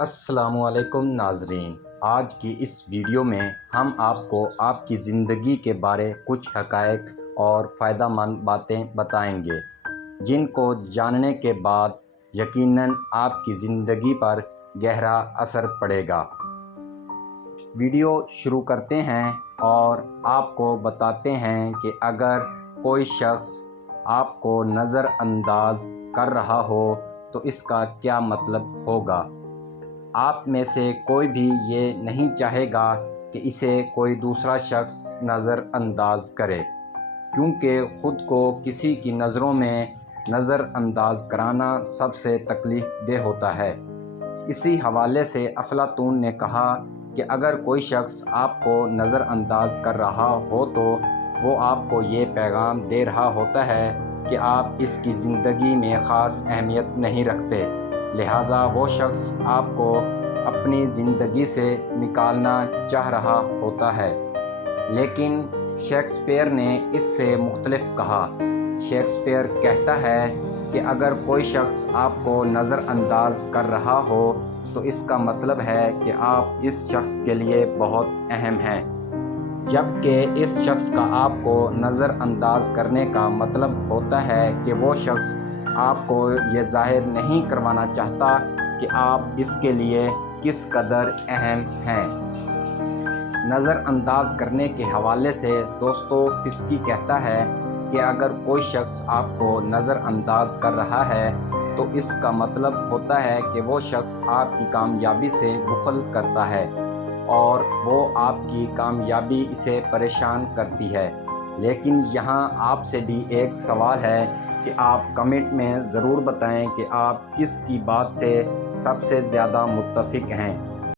السلام علیکم ناظرین، آج کی اس ویڈیو میں ہم آپ کو آپ کی زندگی کے بارے کچھ حقائق اور فائدہ مند باتیں بتائیں گے جن کو جاننے کے بعد یقیناً آپ کی زندگی پر گہرا اثر پڑے گا۔ ویڈیو شروع کرتے ہیں اور آپ کو بتاتے ہیں کہ اگر کوئی شخص آپ کو نظر انداز کر رہا ہو تو اس کا کیا مطلب ہوگا۔ آپ میں سے کوئی بھی یہ نہیں چاہے گا کہ اسے کوئی دوسرا شخص نظر انداز کرے، کیونکہ خود کو کسی کی نظروں میں نظر انداز کرانا سب سے تکلیف دہ ہوتا ہے۔ اسی حوالے سے افلاطون نے کہا کہ اگر کوئی شخص آپ کو نظر انداز کر رہا ہو تو وہ آپ کو یہ پیغام دے رہا ہوتا ہے کہ آپ اس کی زندگی میں خاص اہمیت نہیں رکھتے، لہٰذا وہ شخص آپ کو اپنی زندگی سے نکالنا چاہ رہا ہوتا ہے۔ لیکن شیکسپیئر نے اس سے مختلف کہا۔ شیکسپیئر کہتا ہے کہ اگر کوئی شخص آپ کو نظر انداز کر رہا ہو تو اس کا مطلب ہے کہ آپ اس شخص کے لیے بہت اہم ہیں، جبکہ اس شخص کا آپ کو نظر انداز کرنے کا مطلب ہوتا ہے کہ وہ شخص آپ کو یہ ظاہر نہیں کروانا چاہتا کہ آپ اس کے لیے کس قدر اہم ہیں۔ نظر انداز کرنے کے حوالے سے دوستویفسکی کہتا ہے کہ اگر کوئی شخص آپ کو نظر انداز کر رہا ہے تو اس کا مطلب ہوتا ہے کہ وہ شخص آپ کی کامیابی سے بخل کرتا ہے اور وہ آپ کی کامیابی اسے پریشان کرتی ہے۔ لیکن یہاں آپ سے بھی ایک سوال ہے کہ آپ کمنٹ میں ضرور بتائیں کہ آپ کس کی بات سے سب سے زیادہ متفق ہیں۔